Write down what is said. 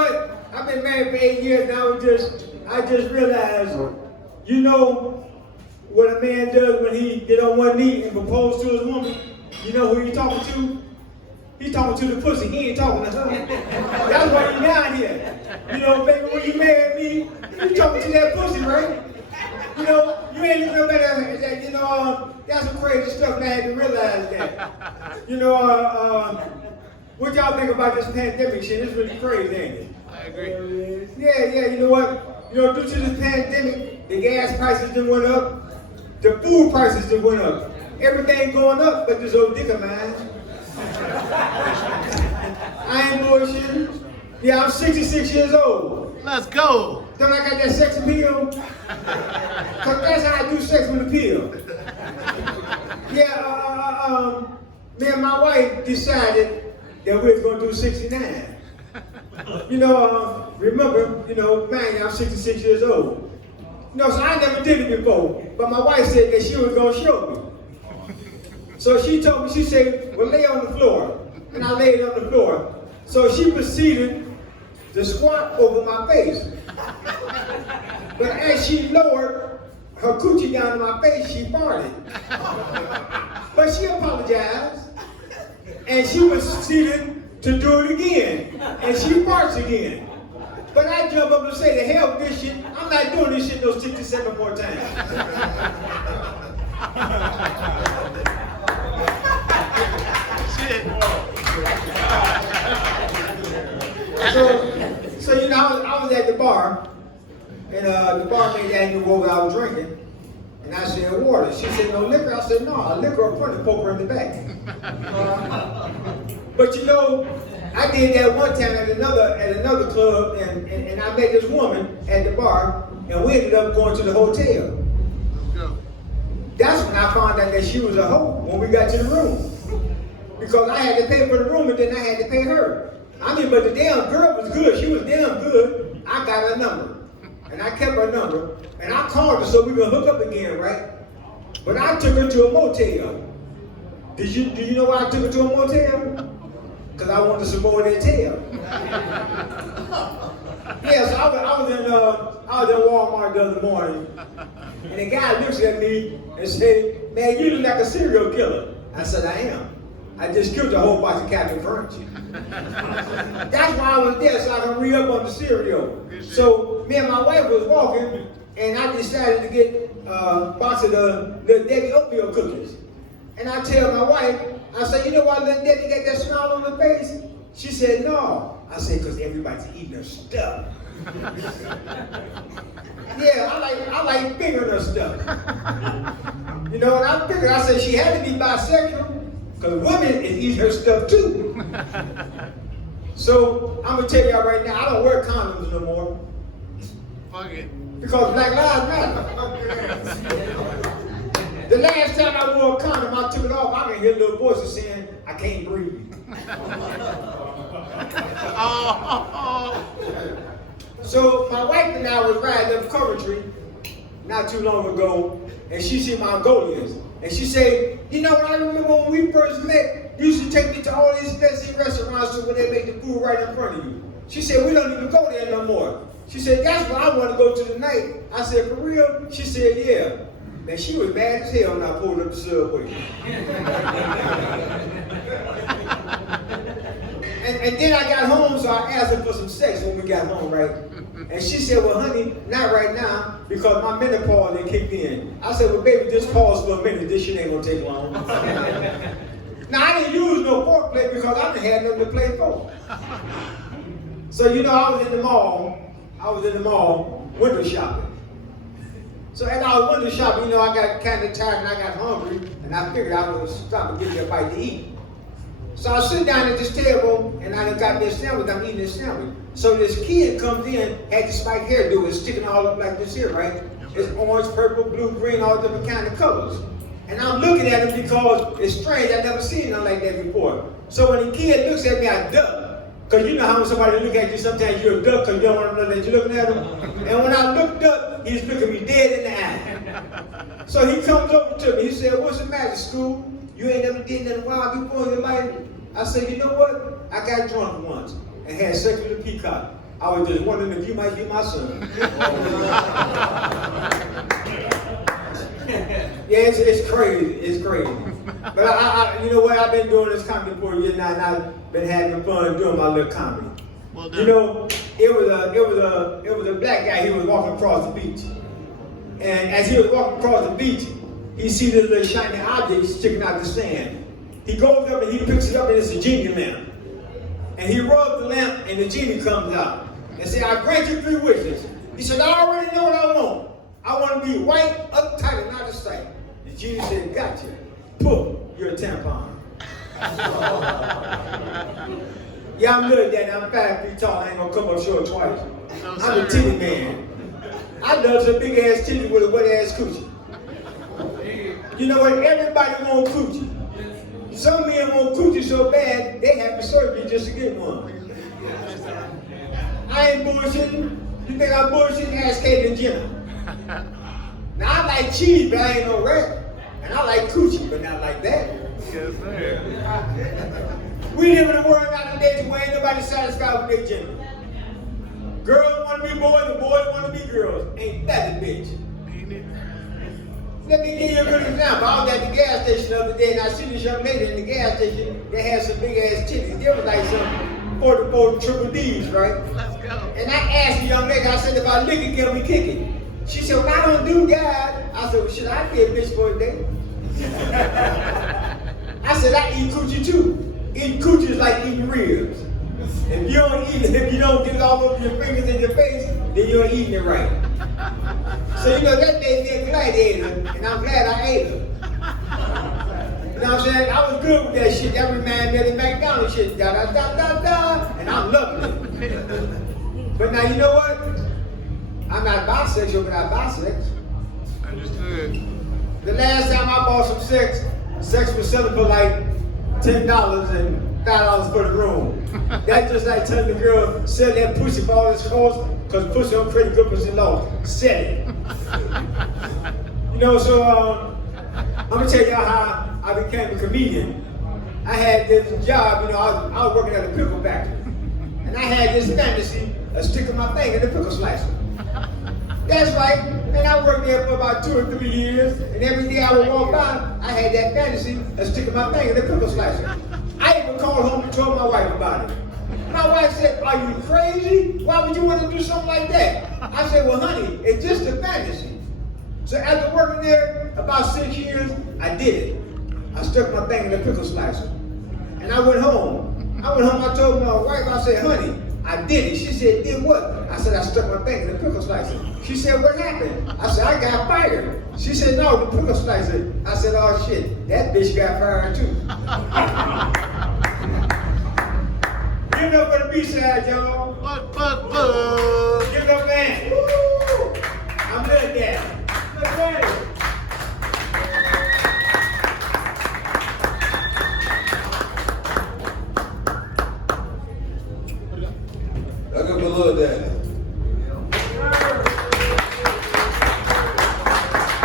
what? I've been married for 8 years now. I just realized, you know what a man does when he get on one knee and propose to his woman? You know who he talking to? He talking to the pussy. He ain't talking to her. That's why you down here. You know, baby, when you marry me, you talking to that pussy, right? You know, you ain't looking up at that. You know, that's some crazy stuff, and I had to realize that. You know, what y'all think about this pandemic shit? It's really crazy, ain't it? I agree. Yeah, you know what? You know, due to this pandemic, the gas prices done went up. The food prices done went up. Everything going up, but this old dick of mine. I ain't bullshitting. Yeah, I'm 66 years old. Let's go. Don't I got that sex appeal? Cause that's how I do sex with appeal. Yeah, me and my wife decided that we was gonna do 69. You know, remember, you know, man, I'm 66 years old. You know, so I never did it before, but my wife said that she was gonna show me. So she told me, she said, well, lay on the floor. And I laid on the floor. So she proceeded to squat over my face. But as she lowered her coochie down to my face, she farted. But she apologized. And she proceeded to do it again. And she farts again. But I jump up and say, the hell with this shit. I'm not doing this shit no 67 more times. So you know, I was at the bar, and the barmaid asked me what I was drinking, and I said water. She said no liquor. I said no, a liquor up front and poker in the back. But you know, I did that one time at another club, and I met this woman at the bar, and we ended up going to the hotel. That's when I found out that she was a hoe when we got to the room. Because I had to pay for the room and then I had to pay her. I mean, but the damn girl was good. She was damn good. I got her number. And I kept her number. And I called her so we could hook up again, right? But I took her to a motel. Do you know why I took her to a motel? Because I wanted some more of that tail. Yeah, so I was in Walmart the other morning. And the guy looks at me and said, man, you look like a serial killer. I said, I am. I just killed a whole bunch of Captain Crunch. That's why I was there, so I can re-up on the cereal. So me and my wife was walking, and I decided to get a box of the Little Debbie oatmeal cookies. And I tell my wife, I said, you know why Little Debbie got that smile on her face? She said, no. I said, because everybody's eating her stuff. Yeah, I like fingering her stuff. You know, and I figured, I said she had to be bisexual. Because women is eating her stuff too. So I'm gonna tell y'all right now, I don't wear condoms no more. Fuck it. Because Black Lives Matter. The last time I wore a condom, I took it off. I can hear little voices saying, I can't breathe. So my wife and I was riding up Coventry not too long ago, and she seen Mongolians. And she said, you know what I remember when we first met, you used to take me to all these fancy restaurants where they make the food right in front of you. She said, we don't even go there no more. She said, that's where I want to go to tonight. I said, for real? She said, yeah. Man, she was mad as hell when I pulled up the subway. And then I got home, so I asked her for some sex when we got home, right? And she said, well, honey, not right now, because my menopause didn't kick in. I said, well, baby, just pause for a minute. This shit ain't gonna take long. Now, I didn't use no foreplay because I didn't have nothing to play for. So, you know, I was in the mall window shopping. So as I was window shopping, you know, I got kind of tired and I got hungry, and I figured I would stop and get me a bite to eat. So I sit down at this table, and I done got me a sandwich. I'm eating this sandwich. So this kid comes in, had the spiked hairdo, it's sticking all up like this here, right? It's orange, purple, blue, green, all different kind of colors. And I'm looking at him because it's strange. I've never seen nothing like that before. So when the kid looks at me, I duck. Because you know how when somebody look at you, sometimes you're a duck because you don't want to know that you're looking at him. And when I looked up, he's looking me dead in the eye. So he comes over to me. He said, what's the matter, School? You ain't never did nothing wild before in your life? I said, you know what? I got drunk once and had sex with a peacock. I was just wondering if you might be my son. Yeah, it's crazy. It's crazy. But I you know what? I've been doing this comedy for a year now, and I've been having fun doing my little comedy. Well done. You know, it was a black guy. He was walking across the beach, and as he was walking across the beach, he sees this little shiny object sticking out the sand. He goes up and he picks it up, and it's a genie lamp. And he rubs the lamp, and the genie comes out and said, "I grant you 3 wishes." He said, "I already know what I want. I want to be white, uptight, and out of sight." The genie said, "Gotcha. Poof, you're a tampon." Yeah, I'm little daddy. I'm 5 feet tall. I ain't gonna come up short twice. No, I'm a sir. titty man. I love some big ass titty with a wet ass coochie. You know what? Everybody want coochie. Some men want coochie so bad they have surgery just to get one. I ain't bullshitting. You think I'm bullshitting? Ask Kate and Jenna. Now I like cheese, but I ain't no rat. And I like coochie, but not like that. Yes, sir. We live in a world nowadays where ain't nobody satisfied with their gender. Girls want to be boys and boys want to be girls. Ain't that a bitch? Ain't it? Let me give you a good example. I was at the gas station the other day and I see this young lady in the gas station that had some big ass titties. They was like some 44 triple D's, right? Let's go. And I asked the young lady, I said, if I lick it, can we kick it? She said, well, I don't do guys. I said, well, shit, I'd be a bitch for a day. I said, I eat coochie too. Eating coochie is like eating ribs. If you don't get it all over your fingers and your face, then you ain't eating it right. So you know that made me a gladiator, and I'm glad I ate her. You know what I'm saying? I was good with that shit. That reminded me of the McDonald's shit. Da da da da da, and I'm loving it. But now you know what? I'm not bisexual, but I bisex. Understood. The last time I bought some sex was selling for like $10 and $5 for the room. That's just like telling the girl, sell that pussy for all its cost, because pussy don't create good pussy lost. Sell it. You know, so I'm going to tell y'all how I became a comedian. I had this job, you know, I was working at a pickle factory. And I had this fantasy of sticking my finger in the pickle slicer. That's right. And I worked there for about 2 or 3 years. And every day I would walk by, I had that fantasy of sticking my finger in the pickle slicer. I even called home and told my wife about it. My wife said, are you crazy? Why would you want to do something like that? I said, well, honey, it's just a fantasy. So after working there about 6 years, I did it. I stuck my finger in the pickle slicer. And I went home. I told my wife, I said, honey, I did it. She said, did what? I said, I stuck my finger in the pickle slicer. She said, what happened? I said, I got fired. She said, no, the pickle slicer. I said, oh shit, that bitch got fired too. Give it up for the B-side, y'all. What?